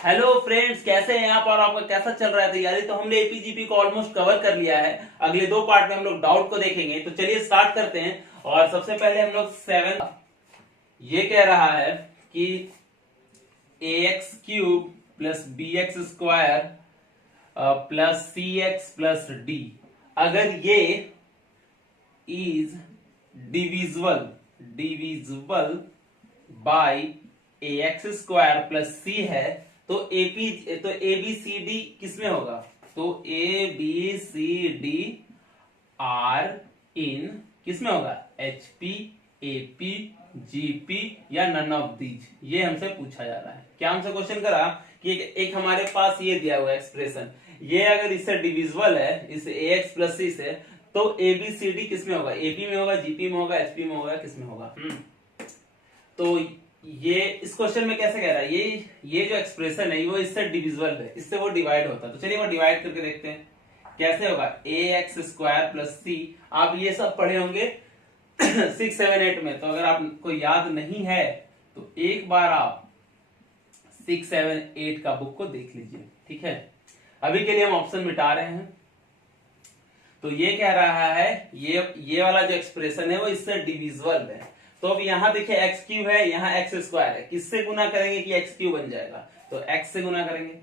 Hello friends, कैसे हैं आप और आपका कैसा चल रहा है तैयारी। तो हमने एपीजीपी को ऑलमोस्ट कवर कर लिया है। अगले दो पार्ट में हम लोग डाउट को देखेंगे। तो चलिए स्टार्ट करते हैं। और सबसे पहले हम लोग 7 ये कह रहा है कि A X cube plus B X square plus C X plus D, अगर ये is divisible divisible by A X square plus C है तो ए बी सी डी किसमें होगा। तो A B C D are in किसमें होगा, H P, A P, G P या नन ऑफ दीज। ये हमसे पूछा जा रहा है। क्या हमसे क्वेश्चन करा कि एक हमारे पास ये दिया हुआ एक्सप्रेशन, ये अगर इससे डिविजिबल है इस ए एक्स प्लस सी से, तो ए बी सी डी किसमें होगा, एपी में होगा, जीपी में होगा, एचपी में होगा, किसमें होगा। तो ये इस क्वेश्चन में कैसे कह रहा है, ये जो एक्सप्रेशन है वो इससे डिविजिबल है, इससे वो डिवाइड होता है। तो चलिए वो डिवाइड करके देखते हैं कैसे होगा। ए एक्स स्क्वायर प्लस सी, आप ये सब पढ़े होंगे 6, 7, 8 में। तो अगर आपको याद नहीं है तो एक बार आप 6, 7, 8 का बुक को देख लीजिए, ठीक है। अभी के लिए हम ऑप्शन मिटा रहे हैं। तो ये कह रहा है ये वाला जो एक्सप्रेशन है वो इससे डिविजिबल है। तो अब यहां देखिए एक्स क्यूब है, यहां एक्स स्क्वायर है, किससे गुना करेंगे कि एक्स क्यूब बन जाएगा, तो एक्स से गुना करेंगे।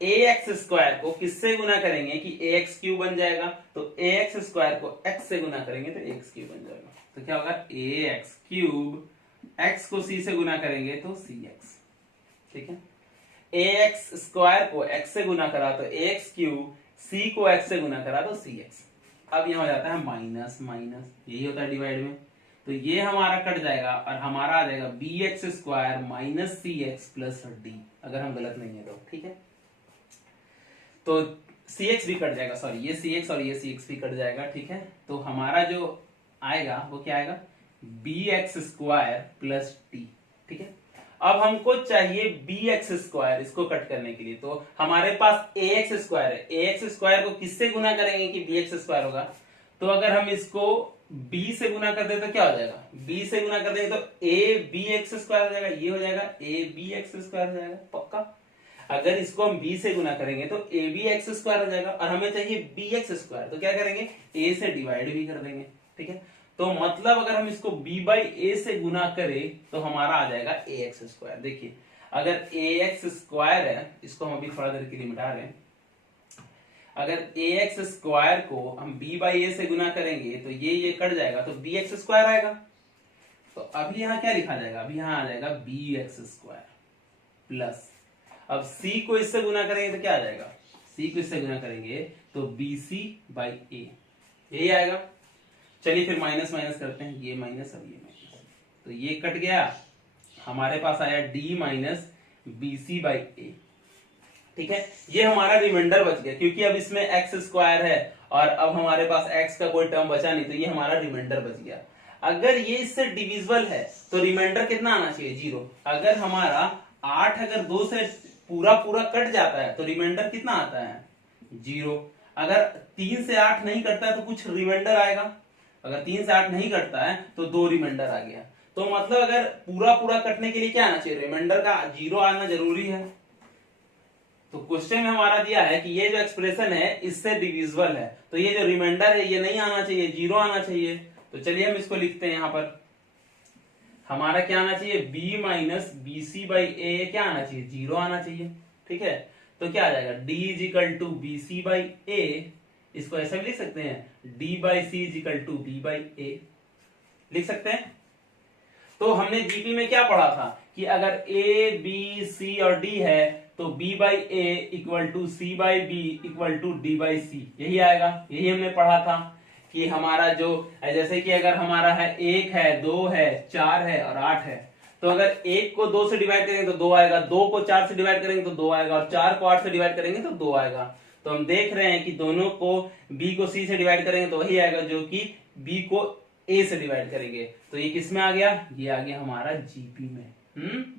ए एक्स स्क्वायर को किससे गुना करेंगे कि ए एक्स क्यूब बन जाएगा, तो ए एक्स स्क्वायर को एक्स से गुना करेंगे तो एक्स क्यूब बन जाएगा। तो क्या होगा, ए एक्स क्यूब, एक्स को सी से गुना करेंगे तो सी एक्स, ठीक है। ए एक्स स्क्वायर को एक्स से गुना करा तो ए एक्स क्यूब, सी को एक्स से गुना करा तो सी एक्स। अब यहां हो जाता है माइनस माइनस, यही होता है डिवाइड में। तो ये हमारा कट जाएगा और हमारा आ जाएगा बी एक्स स्क्वायर माइनस सी एक्स प्लस डी, अगर हम गलत नहीं है तो, ठीक है। तो सी एक्स भी कट जाएगा, सॉरी ये सी एक्स और ये सी एक्स भी कट जाएगा, ठीक है। तो हमारा जो आएगा वो क्या आएगा, B X square plus T, ठीक है। अब हमको चाहिए बी एक्स स्क्वायर, इसको कट करने के लिए। तो हमारे पास ए एक्स स्क्वायर है, ए एक्स स्क्वायर को किससे गुना करेंगे कि बी एक्स स्क्वायर होगा। तो अगर हम इसको b से गुना कर दे तो क्या हो जाएगा, b से गुना कर देंगे तो ए बी एक्स स्क्वायर हो जाएगा, ये हो जाएगा ए बी एक्स स्क्वायर हो जाएगा पक्का। अगर इसको हम b से गुना करेंगे तो ए बी एक्स स्क्वायर हो जाएगा, और हमें चाहिए बी एक्स स्क्वायर, तो क्या करेंगे, a से डिवाइड भी कर देंगे, ठीक है। तो मतलब अगर हम इसको b बाई ए से गुना करें तो हमारा आ जाएगा ए एक्स स्क्वायर। देखिए अगर ए एक्स स्क्वायर है, इसको हम अभी थोड़ा देर के लिए मिटा रहे हैं। अगर ए एक्स स्क्वायर को हम b बाई ए से गुना करेंगे तो ये कट जाएगा तो बी एक्स स्क्वायर आएगा। तो अभी यहां क्या लिखा जाएगा, अभी यहां आ जाएगा बी एक्स स्क्वायर प्लस, अब c को इससे गुना करेंगे तो क्या आ जाएगा, c को इससे गुना करेंगे तो बी सी बाई ए, यही आएगा। चलिए फिर माइनस माइनस करते हैं, ये माइनस और ये माइनस, तो ये कट गया, हमारे पास आया d minus B C by A, ठीक है। ये हमारा रिमाइंडर बच गया, क्योंकि अब इसमें एक्स स्क्वायर है और अब हमारे पास एक्स का कोई टर्म बचा नहीं, तो ये हमारा रिमाइंडर बच गया। अगर ये इससे डिविजिबल है तो रिमाइंडर कितना आना चाहिए, 0। अगर हमारा 8 अगर 2 से पूरा पूरा कट जाता है तो रिमाइंडर कितना आता है, 0। अगर 3 से 8 नहीं कटता है तो कुछ रिमाइंडर आएगा, अगर 3 से 8 नहीं कटता है तो 2 रिमाइंडर आ गया। तो मतलब अगर पूरा पूरा कटने के लिए क्या आना चाहिए, रिमाइंडर का 0 आना जरूरी है। तो क्वेश्चन में हमारा दिया है कि ये जो एक्सप्रेशन है इससे डिविजिबल है, तो ये जो रिमाइंडर है ये नहीं आना चाहिए, 0 आना चाहिए। तो चलिए हम इसको लिखते हैं, यहां पर हमारा क्या आना चाहिए, b minus B C by A, क्या आना चाहिए, 0 आना चाहिए, ठीक है। तो क्या आ जाएगा, d is equal to B C by A, इसको ऐसा भी लिख सकते हैं d by C is equal to B by A, लिख सकते हैं। तो हमने जीपी में क्या पढ़ा था कि अगर a b c और d है तो b by A equal to C by B equal to D by C, यही आएगा। यही हमने पढ़ा था कि हमारा जो जैसे कि अगर हमारा है 1 है, 2 है, 4 है और 8 है, तो अगर 1 को 2 से डिवाइड करेंगे तो 2 आएगा, 2 को 4 से डिवाइड करेंगे तो 2 आएगा, और 4 को 8 से डिवाइड करेंगे तो 2 आएगा। तो हम देख रहे हैं कि दोनों को b को c से डिवाइड करेंगे तो वही आएगा जो कि b को a से डिवाइड करेंगे। तो ये किस में आ गया, ये आ गया हमारा जीपी में।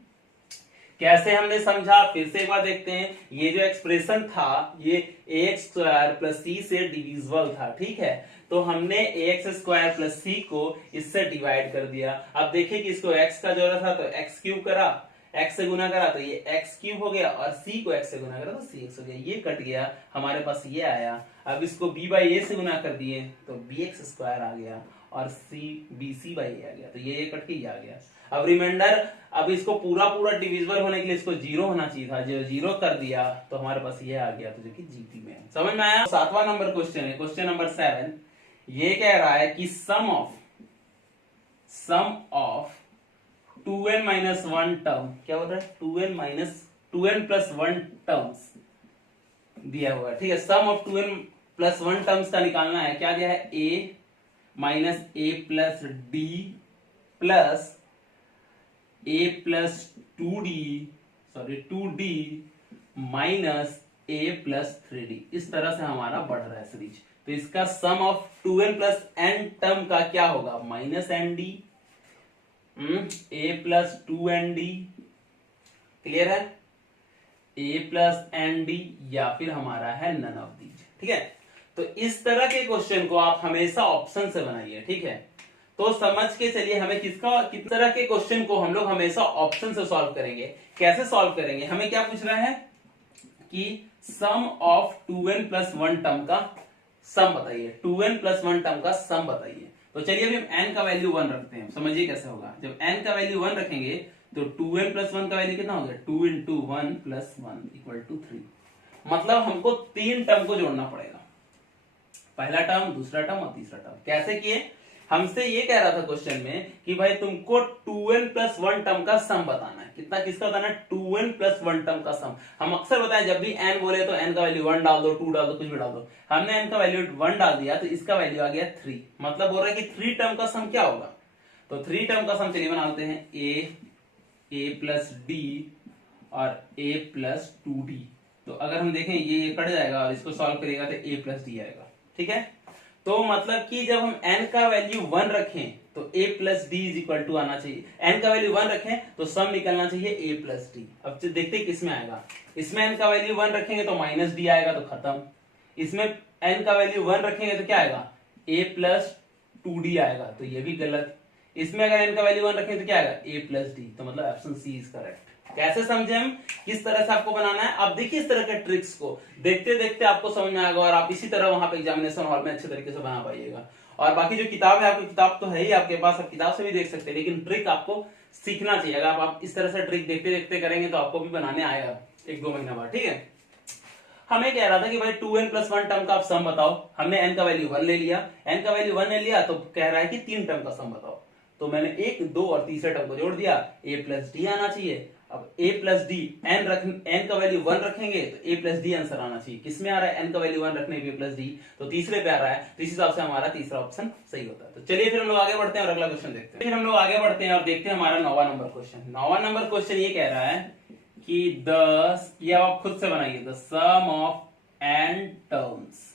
कैसे हमने समझा, फिर से एक बार देखते हैं। ये जो एक्सप्रेशन था ये ए एक्स स्क्वायर प्लस सी से डिविजिबल था, ठीक है। तो हमने ए एक्स स्क्वायर प्लस सी को इससे डिवाइड कर दिया। अब देखिए कि इसको एक्स का जोड़ा था तो एक्स क्यूब करा, x से गुना करा तो ये x क्यूब हो गया, और c को x से गुना करा तो cx हो गया, ये कट गया, हमारे पास ये आया। अब इसको b बाई ए से गुना कर दिए तो bx स्क्वायर आ गया, और bc बाई ए आ गया, तो ये कट के ये आ गया। अब रिमाइंडर, अब इसको पूरा पूरा डिविजिबल होने के लिए इसको जीरो होना चाहिए था, जो जीरो कर दिया तो हमारे पास ये आ गया, तो जो कि जीपी में है। समझ में आया? 7वां नंबर क्वेश्चन है, क्वेश्चन नंबर 7। ये कह रहा है कि सम ऑफ 2n माइनस 1 टर्म, क्या बोल रहा है, 2n प्लस 1 टर्म्स दिया हुआ है, ठीक है। सम ऑफ 2n प्लस 1 टर्म्स का निकालना है। क्या दिया है, a minus A plus D plus a plus 2d minus a plus 3d, इस तरह से हमारा बढ़ रहा है सीरीज। तो इसका sum of 2n plus n term का क्या होगा, minus N D, a plus 2nd, clear है, a प्लस एन डी, या फिर हमारा है नन ऑफ दीज, ठीक है। तो इस तरह के क्वेश्चन को आप हमेशा ऑप्शन से बनाइए, ठीक है। तो समझ के चलिए हमें किस तरह के क्वेश्चन को हम लोग हमेशा ऑप्शन से सॉल्व करेंगे। कैसे सॉल्व करेंगे, हमें क्या पूछ रहा है कि सम ऑफ 2n प्लस 1 टर्म का सम बताइए, 2n प्लस 1 टर्म का सम बताइए। तो चलिए अभी हम n का वैल्यू 1 रखते हैं, समझिए कैसे होगा। जब n का वैल्यू 1 रखेंगे तो 2n प्लस 1 का वैल्यू कितना हो गया, 2 इंटू 1 प्लस 1 इक्वल टू 3। मतलब हमको 3 टर्म को जोड़ना पड़ेगा, पहला टर्म, दूसरा टर्म और तीसरा टर्म। कैसे किए, हमसे ये कह रहा था क्वेश्चन में कि भाई तुमको 2n प्लस 1 टर्म का सम बताना है। कितना, किसका बताना है, 2n प्लस 1 टर्म का सम। हम अक्सर बताएं जब भी n बोले तो n का वैल्यू 1 डाल दो, 2 डाल दो, कुछ भी डाल दो। हमने n का वैल्यू 1 डाल दिया तो इसका वैल्यू आ गया 3। मतलब बोल रहा है कि 3 टर्म का सम क्या होगा। तो 3 टर्म का सम चलिए बनाते हैं, a प्लस डी और a प्लस 2d। तो अगर हम देखें ये कट जाएगा और इसको सॉल्व करिएगा तो a प्लस डी आएगा, ठीक है। तो मतलब कि जब हम n का वैल्यू 1 रखें तो a plus D is equal to आना चाहिए। n का वैल्यू 1 रखें तो सम निकलना चाहिए a प्लस डी। अब देखते हैं किसमें आएगा। इसमें n का वैल्यू 1 रखेंगे तो माइनस डी आएगा, तो खत्म। इसमें n का वैल्यू 1 रखेंगे तो क्या आएगा, a प्लस 2d आएगा, तो ये भी गलत। इसमें अगर n का वैल्यू 1 रखें तो क्या आएगा, a प्लस डी। तो मतलब ऑप्शन सी इज करेक्ट। कैसे समझे हम, किस तरह से आपको बनाना है। अब देखिए इस तरह के ट्रिक्स को देखते देखते आपको समझ में आएगा, और आप इसी तरह वहां पे एग्जामिनेशन हॉल में अच्छे तरीके से बना पाइएगा। और बाकी जो किताब है, आपकी किताब तो है ही आपके पास, आप किताब से भी देख सकते हैं, लेकिन ट्रिक आपको सीखना चाहिए। अगर आप इस तरह से ट्रिक देखते देखते करेंगे तो आपको भी बनाने आएगा 1-2 महीना बाद, ठीक है। हमें कह रहा था कि भाई 2n प्लस 1 टर्म का आप सम बताओ। हमने n का वैल्यू 1 ले लिया, n का वैल्यू 1 ले लिया तो कह रहा है कि 3 टर्म का सम बताओ। तो मैंने 1, 2 और तीसरे टर्म को जोड़ दिया, a प्लस डी आना चाहिए। अब a प्लस डी, n का वैल्यू 1 रखेंगे तो a प्लस डी आंसर आना चाहिए। किसमें आ रहा है, n का वैल्यू 1 रखने पे प्लस डी, तो तीसरे पे आ रहा है। तो इस हिसाब से हमारा तीसरा ऑप्शन सही होता है। तो चलिए फिर हम लोग आगे बढ़ते हैं और अगला क्वेश्चन देखते हैं। फिर हम लोग आगे बढ़ते हैं और देखते हैं हमारा 9वां नंबर क्वेश्चन। 9वां नंबर क्वेश्चन ये कह रहा है कि ये आप खुद से बनाइए, the sum of n terms.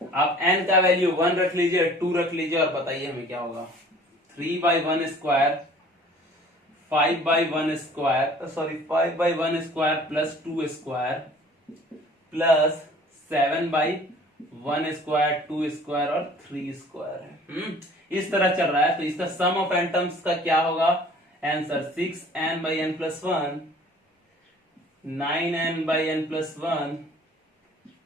आप n का वैल्यू 1 रख लीजिए, 2 रख लीजिए और बताइए हमें क्या होगा। 3/1 square, 5/1 square, sorry 5/1 square plus 2 square plus 7/1 square, 2 square और 3 स्क्वायर। इस तरह चल रहा है। तो इसका सम ऑफ n टर्म्स का क्या होगा, answer 6n/n plus 1, 9n/n plus 1,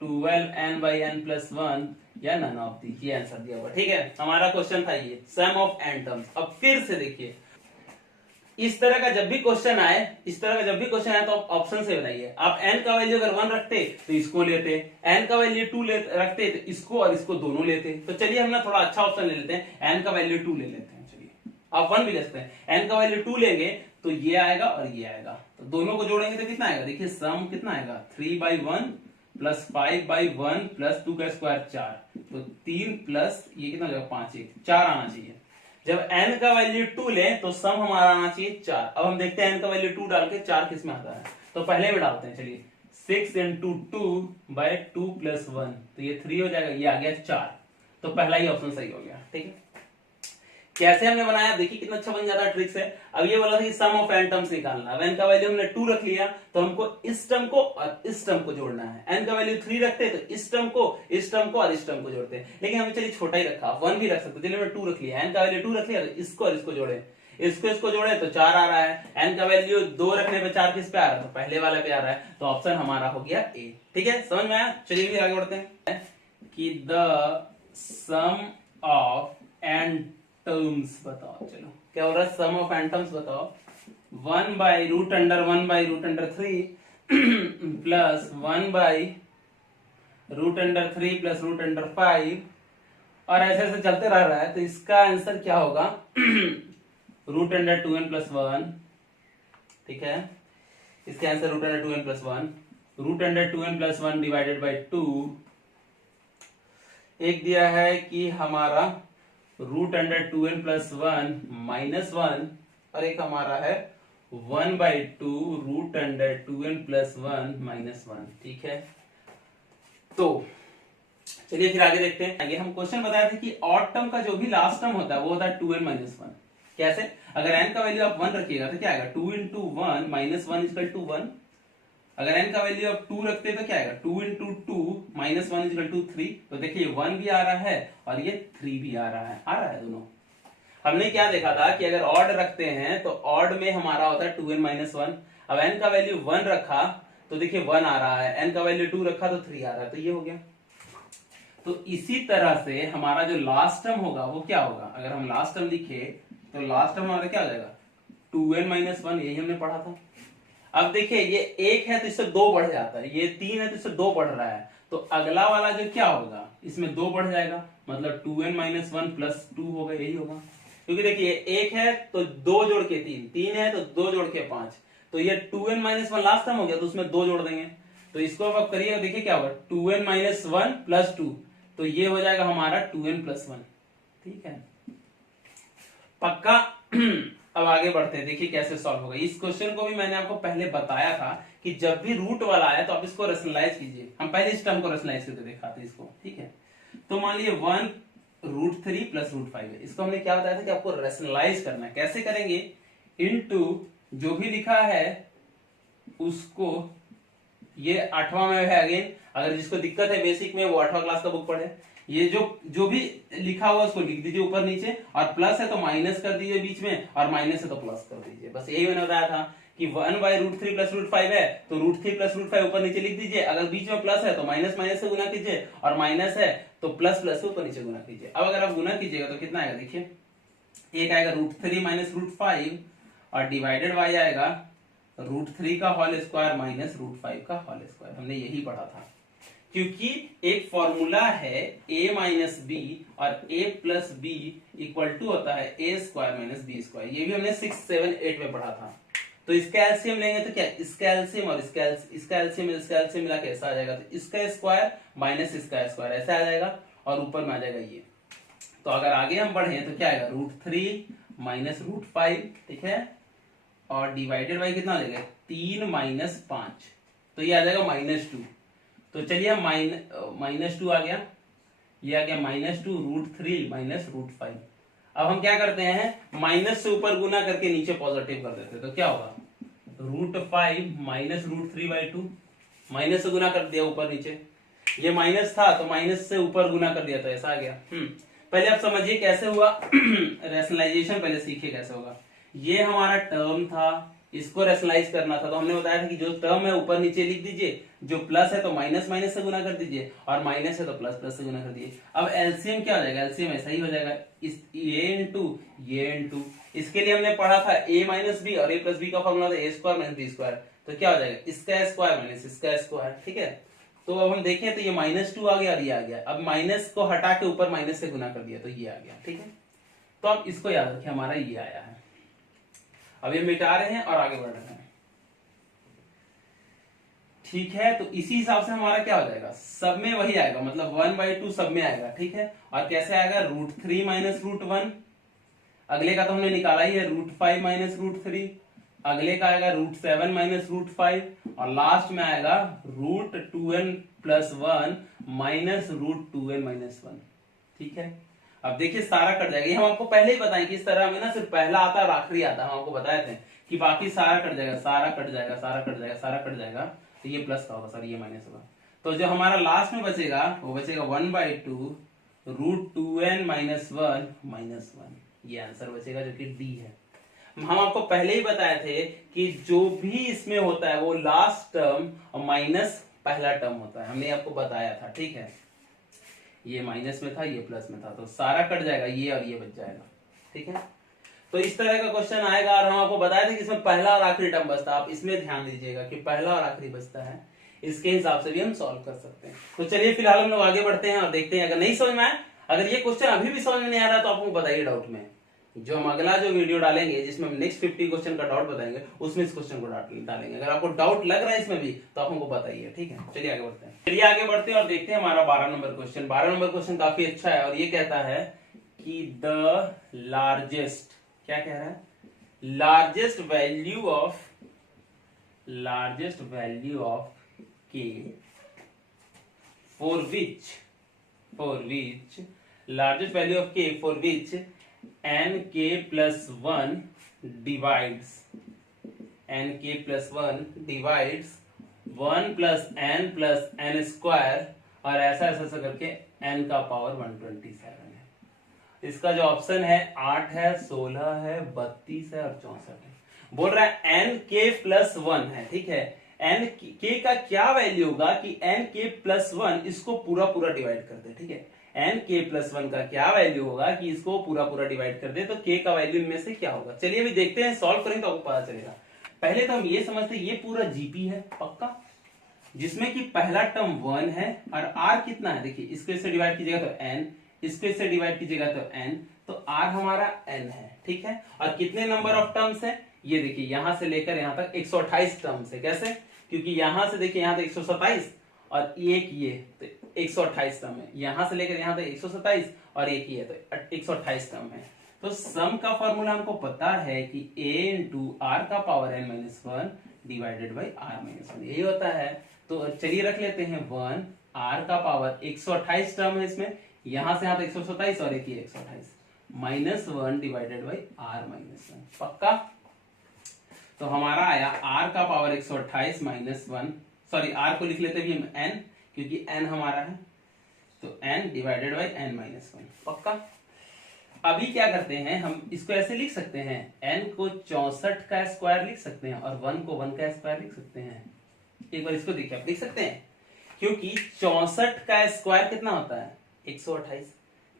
12n/n plus 1 या नन ऑफ दी। ये आंसर दिया हुआ, ठीक है। हमारा क्वेश्चन था ये, सम ऑफ n टर्म्स। अब फिर से देखिए, इस तरह का जब भी क्वेश्चन आए, तो आप ऑप्शन से बनाइए। आप n का वैल्यू अगर 1 रखते तो इसको लेते, n का वैल्यू 2 रखते तो इसको और इसको दोनों लेते। तो चलिए हम ना थोड़ा अच्छा ऑप्शन ले लेते हैं, n का वैल्यू 2 ले लेते हैं। चलिए आप 1 भी ले सकते हैं। n का वैल्यू 2 लेंगे तो ये आएगा और ये आएगा, तो दोनों को जोड़ेंगे तो कितना आएगा, देखिए सम कितना आएगा, 3/1 प्लस 5/1 प्लस 2 का स्क्वायर 4, तो 3 प्लस ये कितना होगा 5, 4 आना चाहिए। जब n का वैल्यू 2 ले तो सम हमारा आना चाहिए 4। अब हम देखते हैं n का वैल्यू 2 डाल के 4 किस में आता है, तो पहले में डालते हैं। चलिए 6 इंटू 2/2 प्लस 1, तो ये 3 हो जाएगा, ये आ गया 4। तो पहला ही ऑप्शन सही हो गया, ठीक है। कैसे हमने बनाया, देखिए कितना अच्छा बन जाता है, ट्रिक से। अब ये बोला था कि सम ऑफ n टर्म्स निकालना। अब n का वैल्यू हमने 2 रख लिया तो हमको इस टर्म को और इस टर्म को जोड़ना है। n का वैल्यू 3 रखते तो इस टर्म को और इस टर्म को जोड़ते, लेकिन हमने चलिए छोटा ही रखा, 1 भी रख सकते। चलिए हमने 2 रख लिया, n का वैल्यू 2 रख लिया तो इसको और इसको जोड़े। इसको इसको जोड़े तो 4 आ रहा है, n का वैल्यू 2 रखने पे 4 किस पे आ रहा है, तो पहले वाले पे आ रहा है, तो ऑप्शन हमारा हो गया ए। ठीक है, समझ में आया। चलिए फिर आगे बढ़ते हैं कि द सम ऑफ एटम्स बताओ। चलो क्या हो रहा है, सम ऑफ एटम्स बताओ। 1/√1/√3 प्लस 1/√3 प्लस √5 और ऐसे ऐसे चलते रह रहा है, तो इसका आंसर क्या होगा √2n प्लस 1। ठीक है, इसके answer √2n plus 1, √2n plus 1 divided by 2। एक दिया है कि हमारा √2n प्लस 1 माइनस 1 और एक हमारा है 1/2 √2n प्लस 1 माइनस 1। ठीक है, तो चलिए फिर आगे देखते हैं। आगे हम क्वेश्चन बताए थे कि ऑड टर्म का जो भी लास्ट टर्म होता है वो होता है 2n माइनस 1। कैसे, अगर n का वैल्यू आप 1 रखिएगा तो क्या आएगा 2 इंटू 1 माइनस 1 इक्वल टू 1। अगर n का वैल्यू आप 2 रखते हैं तो क्या आएगा 2 इंटू 2 माइनस 1 इक्वल टू 3। तो देखिए 1 भी आ रहा है और ये 3 भी आ रहा है दोनों। हमने क्या देखा था कि अगर ऑड रखते हैं तो ऑड में हमारा होता है 2n माइनस 1। अब n का वैल्यू 1 रखा तो देखिए 1 आ रहा है, n का वैल्यू 2 रखा तो 3 आ रहा है, तो ये हो गया। तो इसी तरह से हमारा जो लास्ट टर्म होगा वो क्या होगा, अगर हम लास्ट टर्म लिखे तो लास्ट टर्म हमारा क्या हो जाएगा 2n माइनस 1, यही हमने पढ़ा था। अब देखिए ये 1 है तो इससे 2 बढ़ जाता है, ये 3 है तो इससे 2 बढ़ रहा है, तो अगला वाला जो क्या होगा इसमें 2 बढ़ जाएगा, मतलब 2n माइनस 1 प्लस 2 होगा, यही होगा। क्योंकि देखिए 1 है तो 2 जोड़ के 3, 3 है तो 2 जोड़ के 5, तो ये 2n माइनस 1 लास्ट टर्म हो गया तो उसमें 2 जोड़ देंगे। तो इसको अब करिएगा, देखिए क्या होगा 2n माइनस 1 प्लस 2, तो ये हो जाएगा हमारा 2n प्लस 1। ठीक है, पक्का। अब आगे बढ़ते हैं, देखिए कैसे सॉल्व होगा। इस क्वेश्चन को भी मैंने आपको पहले बताया था कि जब भी रूट वाला आए तो आप इसको रेशनलाइज कीजिए। हम पहले इस टर्म को रेशनलाइज करके दिखाते हैं इसको। ठीक है, तो मान लीजिए 1√3 प्लस √5 है, इसको हमने क्या बताया था कि आपको रेशनलाइज करना है। कैसे करेंगे, इनटू जो भी लिखा है उसको, ये 8वां में है अगेन, अगर जिसको दिक्कत है बेसिक में वो 8वां क्लास का बुक पढ़े। ये जो भी लिखा हुआ उसको लिख दीजिए ऊपर नीचे, और प्लस है तो माइनस कर दीजिए बीच में, और माइनस है तो प्लस कर दीजिए। बस यही मैंने बताया था कि 1/√3 प्लस √5 है तो √3 प्लस √5 ऊपर नीचे लिख दीजिए। अगर बीच में प्लस है तो माइनस माइनस से गुना कीजिए, और माइनस है तो प्लस प्लस से ऊपर नीचे गुना कीजिए। अब अगर आप गुना कीजिएगा तो कितना आएगा, देखिए एक आएगा √3 माइनस √5 और डिवाइडेड बाई आएगा √3 का होल स्क्वायर माइनस √5 का होल स्क्वायर। हमने यही पढ़ा था, क्योंकि एक फॉर्मूला है a माइनस बी और a plus B equal to होता है a square minus B square. ये भी हमने 6, 7, 8 में पढ़ा था। तो इसका एलसीएम लेंगे तो क्या, इसका एलसीएम और इसका एलसीएम मिला के ऐसा आ जाएगा, तो इसका स्क्वायर माइनस इसका स्क्वायर ऐसा आ जाएगा, और ऊपर में आ जाएगा ये। तो अगर आगे हम बढ़े तो क्या आएगा √3 माइनस √5। ठीक है, और डिवाइडेड बाई कितना आ जाएगा 3 माइनस 5, तो ये आ जाएगा -2। तो चलिए हम -2 आ गया, ये आ गया -2 √3 माइनस √5। अब हम क्या करते हैं, माइनस से ऊपर गुना करके नीचे पॉजिटिव कर देते हैं, तो क्या होगा √5 माइनस √3/2, माइनस से गुना कर दिया ऊपर नीचे, ये माइनस था तो माइनस से ऊपर गुना कर दिया तो ऐसा आ गया। पहले आप समझिए कैसे हुआ, रैशनलाइजेशन पहले सीखिए कैसे होगा। ये हमारा टर्म था, इसको रेशनलाइज करना था, तो हमने बताया था कि जो टर्म है ऊपर नीचे लिख दीजिए, जो प्लस है तो माइनस माइनस से गुना कर दीजिए, और माइनस है तो प्लस प्लस से गुना कर दीजिए। अब एलसीएम क्या हो जाएगा, एलसीएम ऐसा ही हो जाएगा, इस ये इंटू इसके लिए हमने पढ़ा था a माइनस बी और a प्लस बी का फॉर्मूला था a square minus B square, तो क्या हो जाएगा इसका स्क्वायर माइनस इसका स्क्वायर। ठीक है, तो अब हम देखें तो ये -2 आ गया और ये आ गया। अब माइनस को हटा के ऊपर माइनस से गुना कर दिया तो ये आ गया। ठीक है, तो अब इसको याद रखिए, हमारा ये आया है। अब ये मिटा रहे हैं और आगे बढ़ रहे हैं। ठीक है, तो इसी हिसाब से हमारा क्या हो जाएगा, सब में वही आएगा, मतलब 1/2 सब में आएगा। ठीक है, और कैसे आएगा √3 माइनस √1, अगले का तो हमने निकाला ही है √5 माइनस √3, अगले का आएगा √7 माइनस √5, और लास्ट में आएगा √2n plus 1 minus √2n minus 1। ठीक है, अब देखिए सारा कट जाएगा, ये हम आपको पहले ही बताएं कि इस तरह में ना सिर्फ पहला आता और आखिरी आता, हम आपको बताए थे कि बाकी सारा कट जाएगा, सारा कट जाएगा, सारा कट जाएगा, सारा कट जाएगा, तो ये प्लस का होगा, सॉरी ये माइनस होगा। तो जो हमारा लास्ट में बचेगा वो बचेगा 1/2 √2n माइनस 1 माइनस 1, ये आंसर बचेगा जो कि डी है। हम आपको पहले ही बताए थे कि जो भी इसमें होता है वो लास्ट टर्म और माइनस पहला टर्म होता है, हमने आपको बताया था। ठीक है, ये माइनस में था, ये प्लस में था, तो सारा कट जाएगा, ये और ये बच जाएगा। ठीक है, तो इस तरह का क्वेश्चन आएगा। और हम आपको बताए थे कि इसमें पहला और आखिरी टर्म बचता है, आप इसमें ध्यान दीजिएगा कि पहला और आखिरी बचता है, इसके हिसाब से भी हम सॉल्व कर सकते हैं। तो चलिए फिलहाल हम लोग आगे बढ़ते हैं और देखते हैं। अगर नहीं समझ में आए, अगर ये क्वेश्चन अभी भी समझ में नहीं आ रहा तो आप बताइए डाउट में, जो हम अगला जो वीडियो डालेंगे जिसमें हम नेक्स्ट 50 क्वेश्चन का डाउट बताएंगे उसमें इस क्वेश्चन को डालेंगे। अगर आपको डाउट लग रहा है इसमें भी तो आप हमको बताइए। ठीक है, चलिए आगे बढ़ते हैं। चलिए आगे बढ़ते हैं और देखते हैं हमारा 12 नंबर क्वेश्चन। 12 नंबर क्वेश्चन काफी अच्छा है और ये कहता है कि द लार्जेस्ट, क्या कह रहा है, largest value of k for which largest value of k for which nk plus 1 divides 1 plus n square और ऐसा करके n का पावर 127 है। इसका जो ऑप्शन है 8 है, 16 है, 32 है और 64 है। बोल रहा है n k प्लस 1 है। ठीक है, n k का क्या वैल्यू होगा कि n k प्लस 1 इसको पूरा डिवाइड कर दे। ठीक है, n k प्लस 1 का क्या वैल्यू होगा कि इसको पूरा डिवाइड कर दे, तो k का वैल्यू इनमें से क्या होगा। चलिए अभी देखते हैं, सॉल्व करेंगे तो आपको पता चलेगा। पहले तो हम ये समझते हैं ये पूरा जीपी है पक्का, जिसमें कि पहला टर्म 1 है और r कितना है, देखिए इसको इससे डिवाइड कीजिएगा तो n, इसको इससे डिवाइड कीजिएगा तो n, तो r हमारा n है। ठीक है, और कितने नंबर ऑफ टर्म्स है, ये देखिए यहां से लेकर यहां तक 128 टर्म्स है। कैसे, क्योंकि यहां से देखिए यहां तक 127 और एक ये तो 128 टर्म है, यहां से लेकर यहां तक 127 और एक ये तो 128 टर्म है। तो सम का फॉर्मूला हमको पता है कि a इंटू आर का power n minus 1 divided by R minus 1 यही होता है। तो चलिए रख लेते हैं 1, r का पावर 128 टर्म है इसमें, यहां से यहां तक 127 और एक ये 128 minus 1 divided by R minus 1 पक्का। तो हमारा आया r का पावर 128 माइनस 1, सॉरी r को लिख लेते भी हम n, क्योंकि n हमारा है, तो n divided by n minus 1 पक्का। अभी क्या करते हैं, हम इसको ऐसे लिख सकते हैं, n को 64 का स्क्वायर लिख सकते हैं और 1 को 1 का स्क्वायर लिख सकते हैं। एक बार इसको देखिए, आप लिख सकते हैं, क्योंकि 64 का स्क्वायर कितना होता है 128,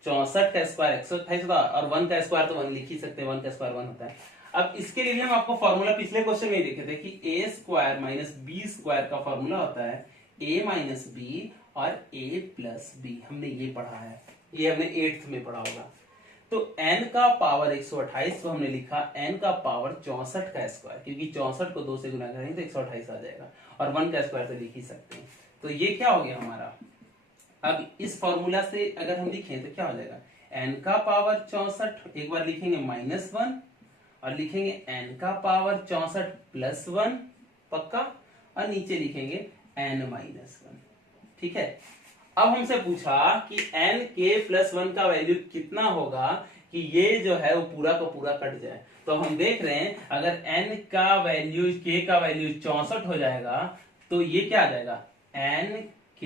64 का स्क्वायर 128 होता है और 1 का स्क्वायर तो 1 लिख ही सकते हैं, 1 का स्क्वायर 1 होता है। अब इसके लिए हम आपको फॉर्मूला पिछले क्वेश्चन में देखे थे कि a square minus B square का फॉर्मूला होता है a माइनस बी और a प्लस बी, हमने ये पढ़ा है, ये हमने 8th में पढ़ा होगा। तो n का पावर 128 को हमने लिखा n का पावर 64 का स्क्वायर, क्योंकि 64 को 2 से गुना करेंगे तो 128 आ जाएगा और 1 का स्क्वायर तो लिख ही सकते हैं। तो ये क्या हो गया हमारा, अब इस फॉर्मूला से अगर हम लिखें तो क्या हो जाएगा, n का पावर 64 एक बार लिखेंगे माइनस 1 और लिखेंगे n का पावर 64 प्लस 1 पक्का, और नीचे लिखेंगे n माइनस 1। ठीक है, अब हमसे पूछा कि n k प्लस 1 का वैल्यू कितना होगा कि ये जो है वो पूरा का पूरा कट जाए। तो हम देख रहे हैं अगर n का वैल्यू k का वैल्यू 64 हो जाएगा तो ये क्या आ जाएगा, n k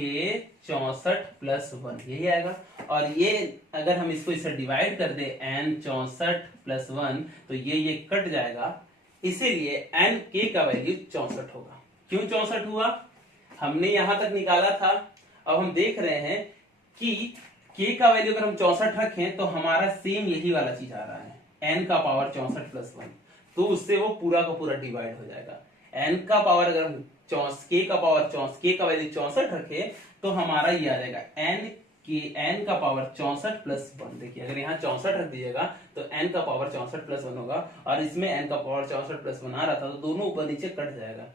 64 प्लस 1 यही आएगा। और ये अगर हम इसको इससे डिवाइड कर दे n 64 प्लस 1 तो ये कट जाएगा, इसीलिए n k का वैल्यू 64 होगा। क्यों 64 हुआ, हमने यहां तक निकाला था। अब हम देख रहे हैं कि k का वैल्यू अगर हम 64 रखें तो हमारा सेम यही वाला चीज आ रहा है, n का पावर 64 प्लस 1, तो उससे वो पूरा का पूरा डिवाइड हो जाएगा। n का पावर अगर हम k का पावर k का वैल्यू 64 रखे तो हमारा ये आ जाएगा n का पावर 64 प्लस 1। देखिए अगर यहाँ 64 रख दीजिएगा तो n का पावर 64 प्लस 1 होगा और इसमें n का पावर 64 प्लस 1 आ रहा था, तो दोनों ऊपर नीचे कट जाएगा,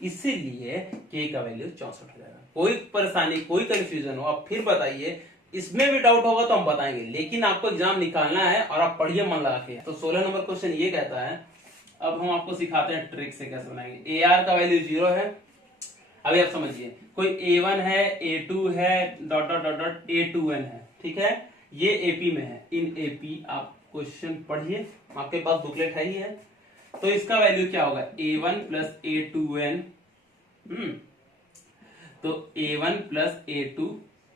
इसीलिए k का वैल्यू 64 हो जाएगा। कोई परेशानी कोई कंफ्यूजन हो आप फिर बताइए, इसमें भी डाउट होगा तो हम बताएंगे, लेकिन आपको एग्जाम निकालना है और आप पढ़िए मन लगा के। तो 16 नंबर क्वेश्चन ये कहता है, अब हम आपको सिखाते हैं ट्रिक से कैसे बनाएंगे। AR का वैल्यू 0 है, अभी आप समझिए, कोई A1 है, A2 है, dot dot dot dot A2n है, ठीक है, ये AP में है। इन AP आप क्वेश्चन पढ़िए, आपके पास बुकलेट है ही है। तो इसका वैल्यू क्या होगा, A1 प्लस A2n, तो A1 plus A2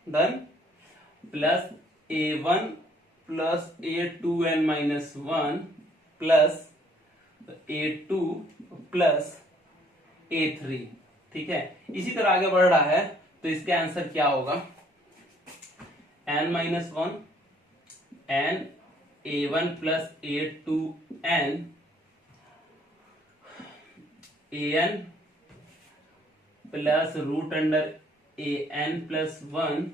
done, plus A1 plus A2n minus 1 plus तो A2 प्लस A3, ठीक है। इसी तरह आगे बढ़ रहा है तो इसका आंसर क्या होगा, n-1 n A1 plus A2n an plus root under an plus 1,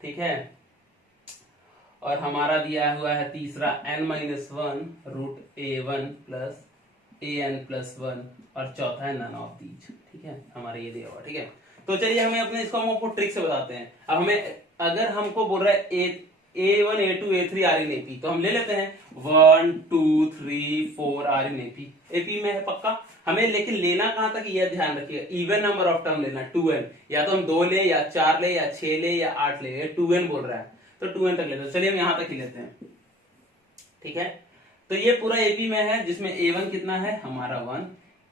ठीक है। और हमारा दिया हुआ है तीसरा n-1 root A1 plus an plus 1 और चौथा है नन ऑफ दीज, ठीक है। हमारा ये दिया हुआ, ठीक है। तो चलिए हमें अपने इसको हम आपको ट्रिक से बताते हैं। अब हमें अगर हमको बोल रहा है A1 A2 A3 are in AP, तो हम ले लेते हैं 1 2 3 4 आर इन एपी, एपी में है पक्का। हमें लेकिन लेना कहां तक यह ध्यान रखिएगा, इवन नंबर ऑफ टर्म लेना 2n, या तो हम 2 ले या 4 ले या 6 ले या 8 ले, 2n बोल रहा है तो 2n तक लेते हैं। चलिए हम यहां तक ही लेते हैं, ठीक है। तो ये पूरा एपी में है जिसमें A1 कितना है हमारा 1,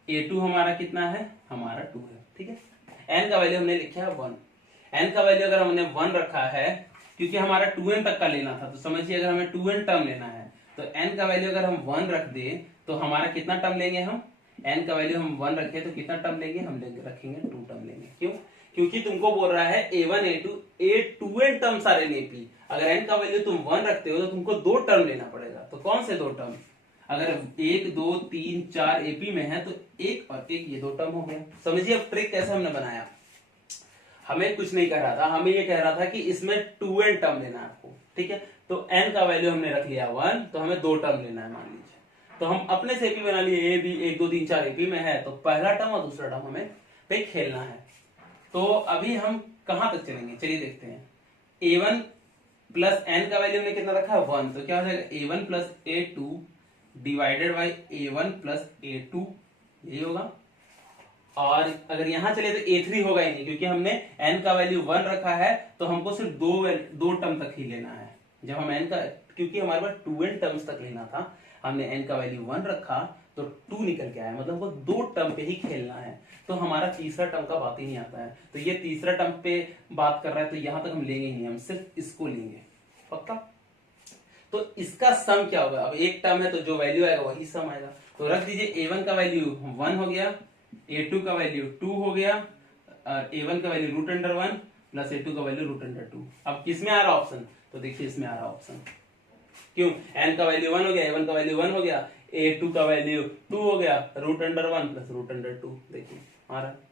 A2 हमारा कितना है हमारा 2 है, ठीक है। n का वैल्यू हमने लिखा है 1, n का वैल्यू अगर हमने 1 रखा है क्योंकि हमारा 2n तक का लेना था, तो समझिए अगर हमें 2n टर्म लेना है तो n का वैल्यू अगर हम 1 रख दे तो हमारा कितना टर्म लेंगे हम, n का वैल्यू हम 1 रखे तो कितना टर्म लेंगे, हम रखेंगे 2 टर्म लेंगे। क्यों, क्योंकि तुमको बोल रहा है A1 A2 A2n टर्म सारे एपी, अगर n का वैल्यू तुम 1 रखते हो तो तुमको 2 टर्म लेना पड़ेगा। तो कौन से 2 टर्म, अगर 1 2 3 4 एपी में है तो 1 और 1 ये 2 टर्म हो गया। समझिए अब ट्रिक कैसे हमने बनाया, हमें कुछ नहीं कह रहा था, हमें ये कह रहा था कि इसमें 2n टर्म लेना है आपको, ठीक है। तो n का वैल्यू हमने रख लिया 1, तो हमें 2 टर्म लेना है मान लीजिए। तो हम अपने से एपी बना लिए, ए बी 1 2 3 4 एपी में है, तो पहला टर्म और दूसरा टर्म हमें पे खेलना है। तो अभी हम कहां तक चलेंगे, चलिए देखते हैं। A1 प्लस n का वैल्यू हमने कितना रखा है 1, तो क्या हो जाएगा A1 plus A2 divided by A1 plus A2, यही होगा। और अगर यहां चले तो A3 होगा ही नहीं, क्योंकि हमने n का वैल्यू 1 रखा है तो हमको सिर्फ दो टर्म तक ही लेना है। जब हम n का, क्योंकि हमारे पास 2n टर्म्स तक लेना था, हमने n का वैल्यू 1 रखा तो 2 निकल के आया, मतलब हमको 2 टर्म पे ही खेलना है। तो हमारा तीसरा टर्म का बात ही नहीं आता है, तो ये तीसरा टर्म पे बात कर रहा है तो यहां तक हम लेंगे ही नहीं, हम सिर्फ इसको लेंगे पक्का। तो इसका सम क्या होगा, अब एक टर्म है तो जो वैल्यू आएगा वही सम आएगा। तो रख दीजिए A1 का वैल्यू 1 हो गया, A2 का वैल्यू 2 हो गया, और A1 का value root under 1 plus A2 का वैल्यू रूट अंडर 2। अब किसमें आ रहा ऑप्शन, तो देखिए इसमें आ रहा ऑप्शन, क्यों, n का वैल्यू 1 हो गया, A1 का वैल्यू 1 हो गया, A2 का वैल्यू 2 हो गया, root under 1 plus root under 2, देखिए आ रहा है।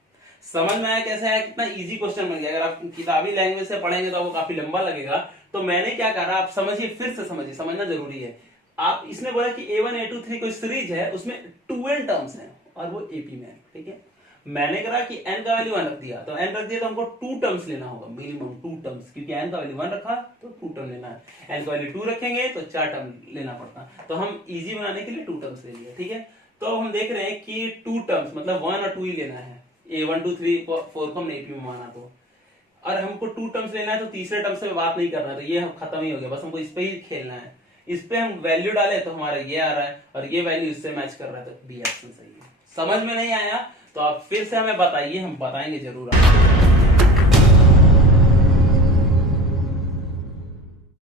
समझ में आया कैसे आया, कितना इजी क्वेश्चन बन गया। अगर आप किताबी लैंग्वेज से पढ़ेंगे तो आपको काफी लंबा लगेगा, तो मैंने क्या कहा आप समझिए, फिर से समझिए, समझना जरूरी है। आप इसने बोला कि A1 A2 3 कोई सीरीज है, उसमें 2n टर्म्स हैं और वो एपी में है, ठीक है। मैंने कहा कि n का वैल्यू 1 रख दिया, तो n रख दिया तो हमको 2 टर्म्स लेना होगा, मिनिमम 2 टर्म्स, क्योंकि n का वैल्यू 1 रखा तो 2 टर्म लेना है। n का वैल्यू 2 रखेंगे तो 4 टर्म लेना पड़ता, तो हम इजी बनाने के लिए 2 टर्म्स ले लिए, ठीक है। तो अब हम देख रहे हैं कि 2 टर्म्स मतलब 1 और 2 ही लेना है, A1 2 3 4 को हमने एपी में माना, तो और हमको 2 टर्म्स लेना है तो तीसरे टर्म से बात नहीं करना, तो ये खत्म ही हो गया, बस हमको इस पे ही खेलना है। इस पे हम वैल्यू डाले तो हमारा ये आ रहा है और ये वैल्यू इससे मैच कर रहा है, तो बी ऑप्शन सही है। समझ में नहीं आया तो आप फिर से हमें बताइए, हम बताएंगे जरूर आपको।